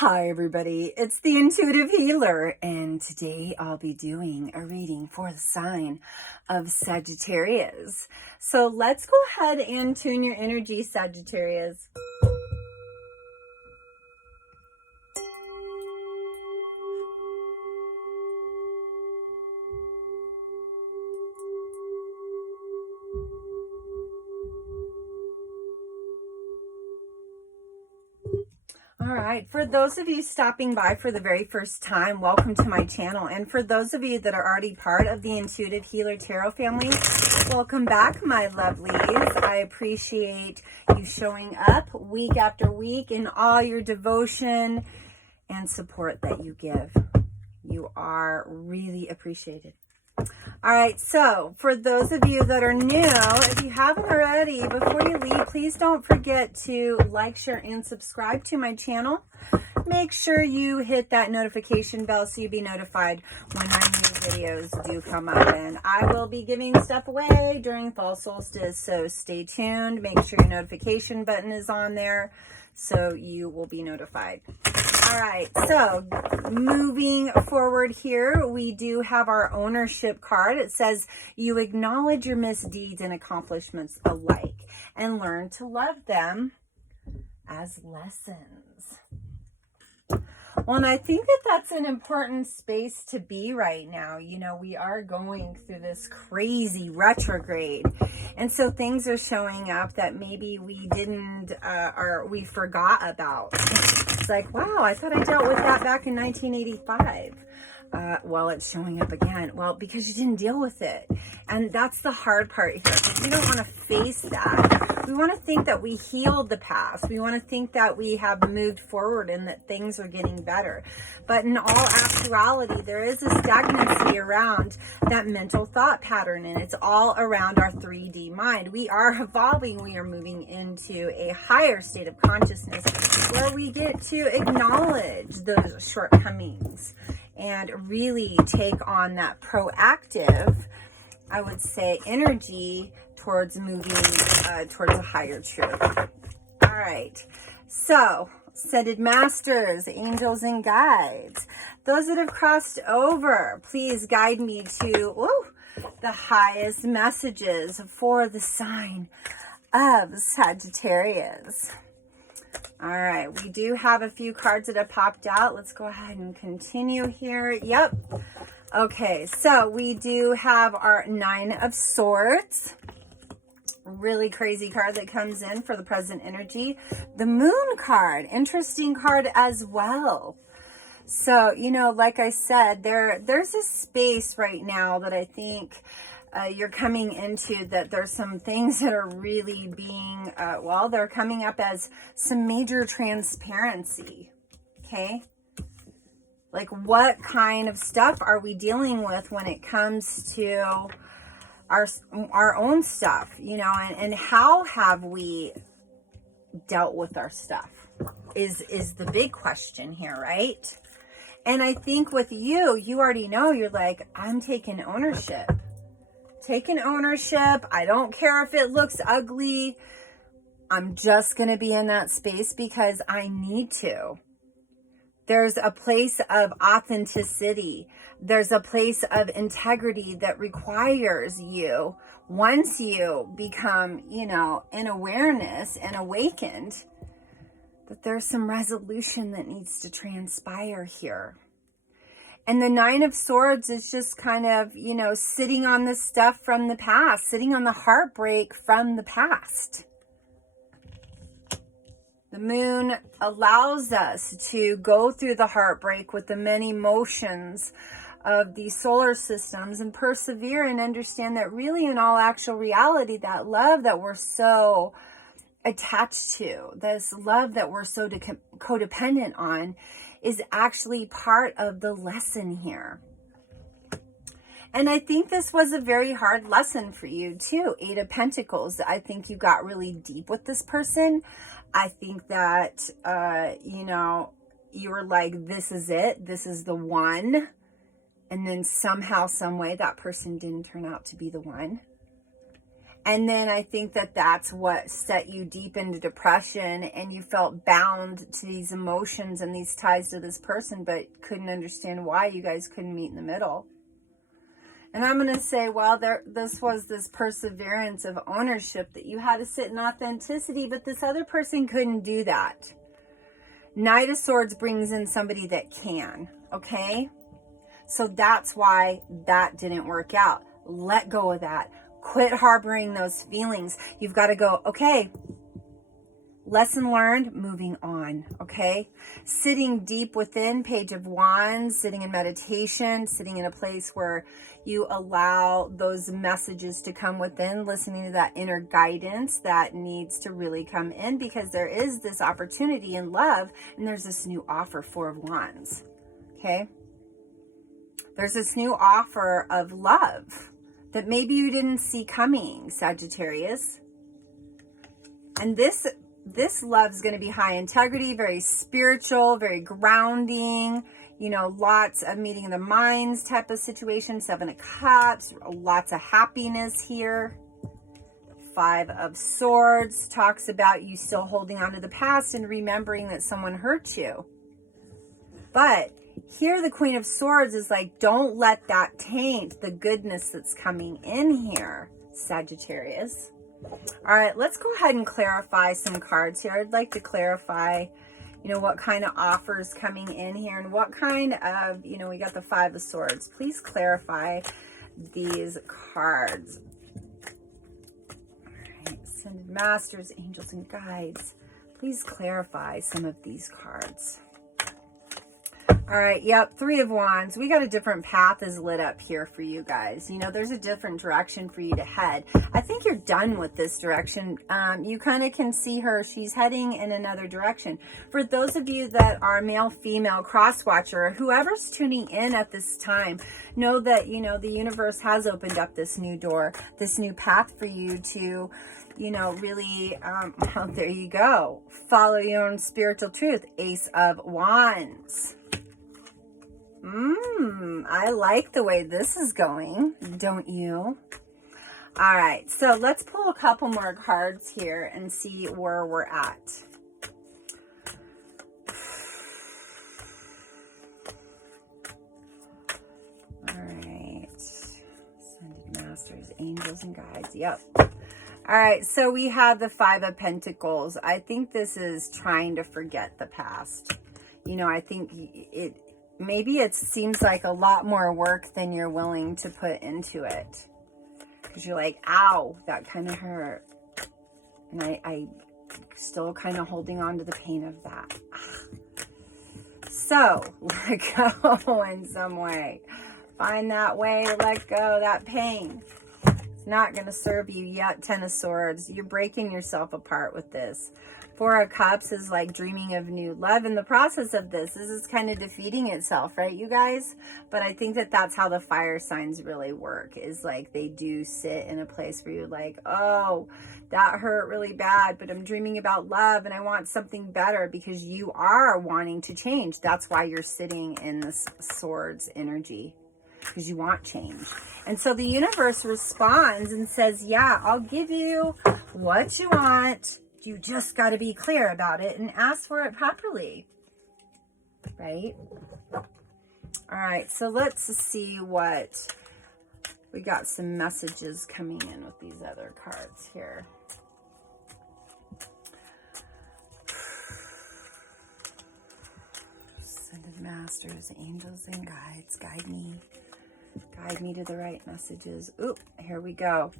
Hi everybody, it's the Intuitive Healer, and today I'll be doing a reading for the sign of Sagittarius. So let's go ahead and tune your energy, Sagittarius. All right, for those of you stopping by for the very first time, welcome to my channel. And for those of you that are already part of the Intuitive Healer Tarot family, welcome back, my lovelies. I appreciate you showing up week after week in all your devotion and support that you give. You are really appreciated. All right, so for those of you that are new, if you haven't already, before you leave, please don't forget to like, share, and subscribe to my channel. Make sure you hit that notification bell so you'll be notified when my new videos do come up. And I will be giving stuff away during fall solstice, so stay tuned. Make sure your notification button is on there so you will be notified. All right, so moving forward here, we do have our ownership card. It says, you acknowledge your misdeeds and accomplishments alike and learn to love them as lessons. Well, and I think that that's an important space to be right now. You know, we are going through this crazy retrograde. And so things are showing up that maybe we didn't, or we forgot about. It's like, wow, I thought I dealt with that back in 1985. Well, it's showing up again. Well, because you didn't deal with it. And that's the hard part here. We don't want to face that. We want to think that we healed the past. We want to think that we have moved forward and that things are getting better. But in all actuality, there is a stagnancy around that mental thought pattern, and it's all around our 3D mind. We are evolving. We are moving into a higher state of consciousness where we get to acknowledge those shortcomings and really take on that proactive, I would say, energy towards moving towards a higher truth. All right, so Ascended Masters, angels, and guides, those that have crossed over, please guide me to the highest messages for the sign of Sagittarius. All right, we do have a few cards that have popped out. Let's go ahead and continue here. Yep. Okay, so we do have our Nine of Swords. Really crazy card that comes in for the present energy. The Moon card, interesting card as well. So, you know, like I said, there's a space right now that I think you're coming into, that there's some things that are really being, well, they're coming up as some major transparency, okay? Like, what kind of stuff are we dealing with when it comes to our own stuff, you know, and how have we dealt with our stuff is the big question here, right? And I think with you already know, you're like, I'm taking ownership. Taking ownership. I don't care if it looks ugly. I'm just going to be in that space because I need to. There's a place of authenticity. There's a place of integrity that requires you, once you become, you know, in awareness and awakened, that there's some resolution that needs to transpire here. And the Nine of Swords is just kind of, you know, sitting on the stuff from the past, sitting on the heartbreak from the past. The Moon allows us to go through the heartbreak with the many motions of the solar systems and persevere and understand that really in all actual reality, that love that we're so attached to, this love that we're so codependent on, is actually part of the lesson here. And I think this was a very hard lesson for you too. Eight of Pentacles. I think you got really deep with this person. I think that, you know, you were like, this is it. This is the one. And then somehow, some way, that person didn't turn out to be the one. And then I think that that's what set you deep into depression, and you felt bound to these emotions and these ties to this person, but couldn't understand why you guys couldn't meet in the middle. And I'm going to say, well, this was this perseverance of ownership that you had to sit in authenticity, but this other person couldn't do that. Knight of Swords brings in somebody that can, okay? So that's why that didn't work out. Let go of that. Quit harboring those feelings. You've got to go, okay, lesson learned, moving on, okay? Sitting deep within, Page of Wands, sitting in meditation, sitting in a place where you allow those messages to come within, listening to that inner guidance that needs to really come in, because there is this opportunity in love, and there's this new offer, Four of Wands, okay? There's this new offer of love that maybe you didn't see coming, Sagittarius. And this love's going to be high integrity, very spiritual, very grounding, you know, lots of meeting of the minds type of situation. Seven of Cups, lots of happiness here. Five of Swords talks about you still holding on to the past and remembering that someone hurt you. But here the Queen of Swords is like, don't let that taint the goodness that's coming in here, Sagittarius. All right, let's go ahead and clarify some cards here. I'd like to clarify, you know, what kind of offers coming in here and what kind of, you know, we got the Five of Swords. Please clarify these cards. All right, Ascended Masters, Angels, and Guides. Please clarify some of these cards. All right, yep, Three of Wands. We got a different path is lit up here for you guys. You know, there's a different direction for you to head. I think you're done with this direction. You kind of can see her. She's heading in another direction. For those of you that are male-female cross-watcher, whoever's tuning in at this time, know that, you know, the universe has opened up this new door, this new path for you to, you know, really, well, there you go. Follow your own spiritual truth. Ace of Wands. I like the way this is going, don't you? All right, so let's pull a couple more cards here and see where we're at. All right, Ascended Masters, Angels, and Guides, yep. All right, so we have the Five of Pentacles. I think this is trying to forget the past. You know, I think maybe it seems like a lot more work than you're willing to put into it. Because you're like, ow, that kind of hurt. And I still kind of holding on to the pain of that. So, let go in some way. Find that way to let go, that pain. It's not going to serve you yet. Ten of Swords. You're breaking yourself apart with this. Four of Cups is like dreaming of new love in the process of this. This is kind of defeating itself, right, you guys? But I think that that's how the fire signs really work, is like they do sit in a place where you're like, oh, that hurt really bad, but I'm dreaming about love and I want something better, because you are wanting to change. That's why you're sitting in this Swords energy, because you want change. And so the universe responds and says, yeah, I'll give you what you want. You just got to be clear about it and ask for it properly, right? All right, so let's see what we got. Some messages coming in with these other cards here. Ascended Masters, Angels, and Guides, guide me to the right messages. Ooh, here we go.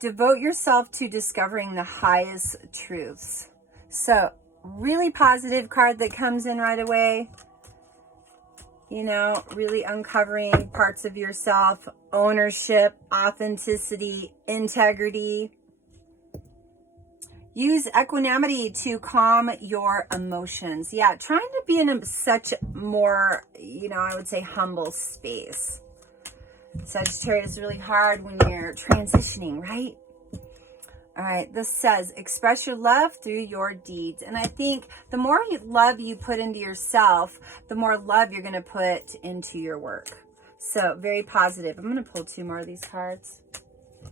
Devote yourself to discovering the highest truths. So, really positive card that comes in right away. You know, really uncovering parts of yourself, ownership, authenticity, integrity. Use equanimity to calm your emotions. Yeah, trying to be in such more, you know, I would say humble space. Sagittarius is really hard when you're transitioning, right? All right, this says, express your love through your deeds. And I think the more love you put into yourself, the more love you're going to put into your work. So very positive. I'm going to pull two more of these cards.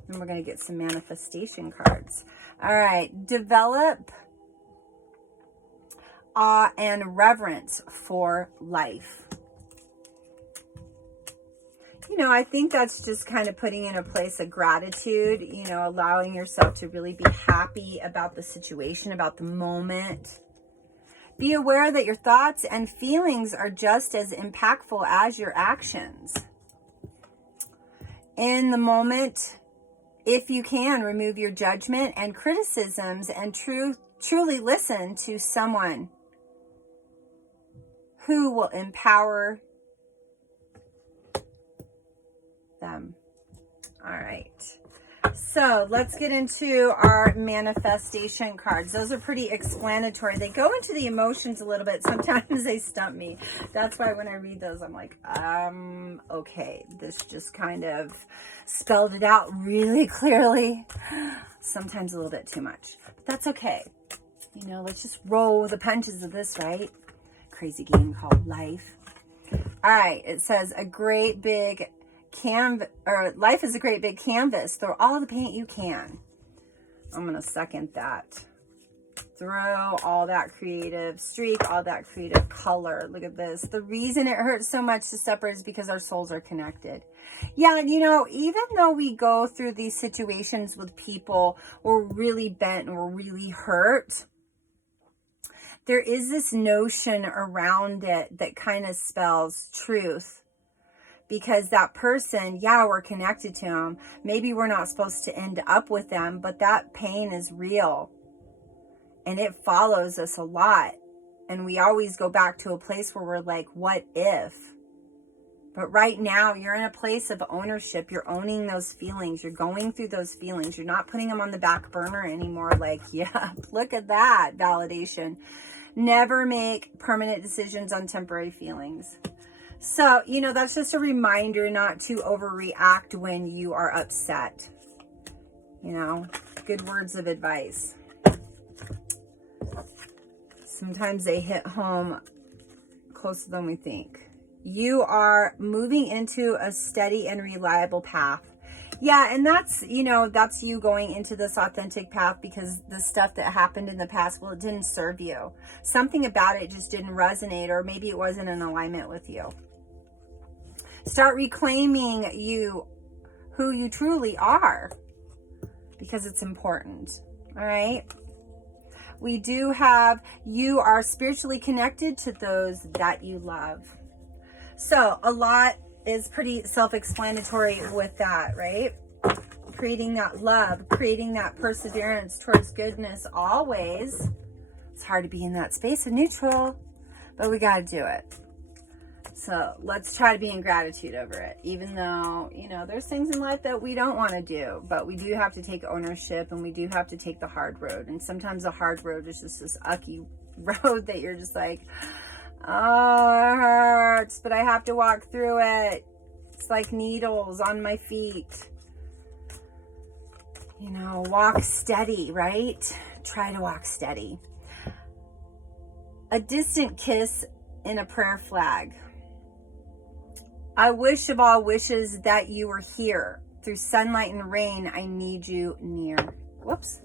And we're going to get some manifestation cards. All right. Develop awe and reverence for life. You know, I think that's just kind of putting in a place of gratitude, you know, allowing yourself to really be happy about the situation, about the moment. Be aware that your thoughts and feelings are just as impactful as your actions. In the moment, if you can, remove your judgment and criticisms and truly listen to someone who will empower them. All right. So let's get into our manifestation cards. Those are pretty explanatory. They go into the emotions a little bit. Sometimes they stump me. That's why when I read those, I'm like, okay, this just kind of spelled it out really clearly. Sometimes a little bit too much, but that's okay. You know, let's just roll the punches of this, right? Crazy game called life. All right. It says a great big life is a great big canvas. Throw all the paint you can. I'm going to second that. Throw all that creative streak, all that creative color. Look at this. The reason it hurts so much to separate is because our souls are connected. Yeah, and you know, even though we go through these situations with people, we're really bent and we're really hurt, there is this notion around it that kind of spells truth. Because that person, yeah, we're connected to them. Maybe we're not supposed to end up with them, but that pain is real. And it follows us a lot. And we always go back to a place where we're like, what if? But right now, you're in a place of ownership. You're owning those feelings. You're going through those feelings. You're not putting them on the back burner anymore. Like, yeah, look at that validation. Never make permanent decisions on temporary feelings. So, you know, that's just a reminder not to overreact when you are upset. You know, good words of advice. Sometimes they hit home closer than we think. You are moving into a steady and reliable path. Yeah, and that's, you know, that's you going into this authentic path because the stuff that happened in the past, well, it didn't serve you. Something about it just didn't resonate, or maybe it wasn't in alignment with you. Start reclaiming who you truly are, because it's important. All right. We do have, you are spiritually connected to those that you love. So a lot is pretty self-explanatory with that, right? Creating that love, creating that perseverance towards goodness always. It's hard to be in that space of neutral, but we got to do it. So let's try to be in gratitude over it, even though, you know, there's things in life that we don't want to do, but we do have to take ownership and we do have to take the hard road. And sometimes the hard road is just this ucky road that you're just like, oh, it hurts, but I have to walk through it. It's like needles on my feet. You know, walk steady, right? Try to walk steady. A distant kiss in a prayer flag. I wish of all wishes that you were here. Through sunlight and rain, I need you near. Whoops.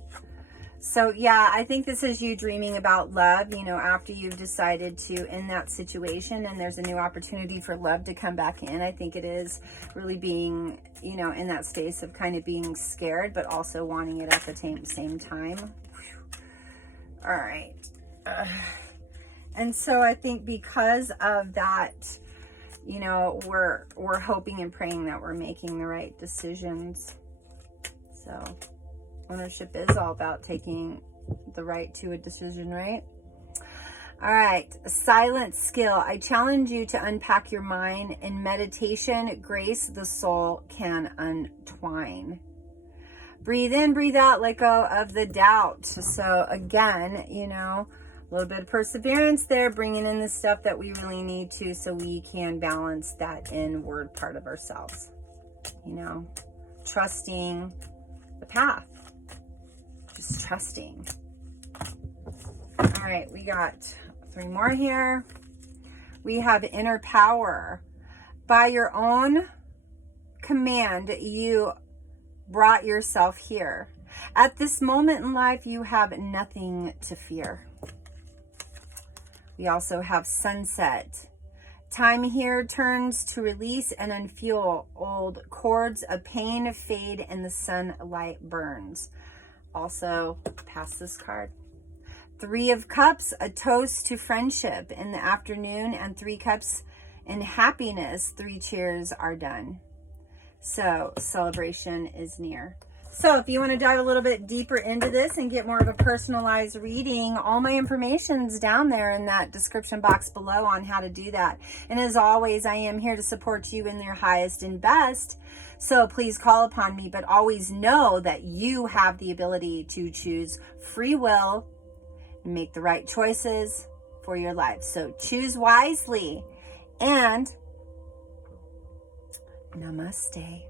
So yeah, I think this is you dreaming about love, you know, after you've decided to end that situation and there's a new opportunity for love to come back in. I think it is really being, you know, in that space of kind of being scared, but also wanting it at the same time. Whew. All right. And so I think because of that, you know, we're hoping and praying that we're making the right decisions. So ownership is all about taking the right to a decision, right? All right. Silent skill. I challenge you to unpack your mind. In meditation, grace the soul can untwine. Breathe in, breathe out, let go of the doubt. So again, you know, a little bit of perseverance there, bringing in the stuff that we really need to so we can balance that inward part of ourselves. You know, trusting the path. Just trusting. All right, we got 3 more here. We have inner power. By your own command, you brought yourself here. At this moment in life, you have nothing to fear. We also have sunset. Time here turns to release and unfuel. Old cords of pain fade and the sunlight burns. Also, pass this card. 3 of Cups, a toast to friendship in the afternoon, and 3 cups in happiness. 3 cheers are done. So, celebration is near. So if you want to dive a little bit deeper into this and get more of a personalized reading, all my information's down there in that description box below on how to do that. And as always, I am here to support you in your highest and best. So please call upon me, but always know that you have the ability to choose free will and make the right choices for your life. So choose wisely, and namaste.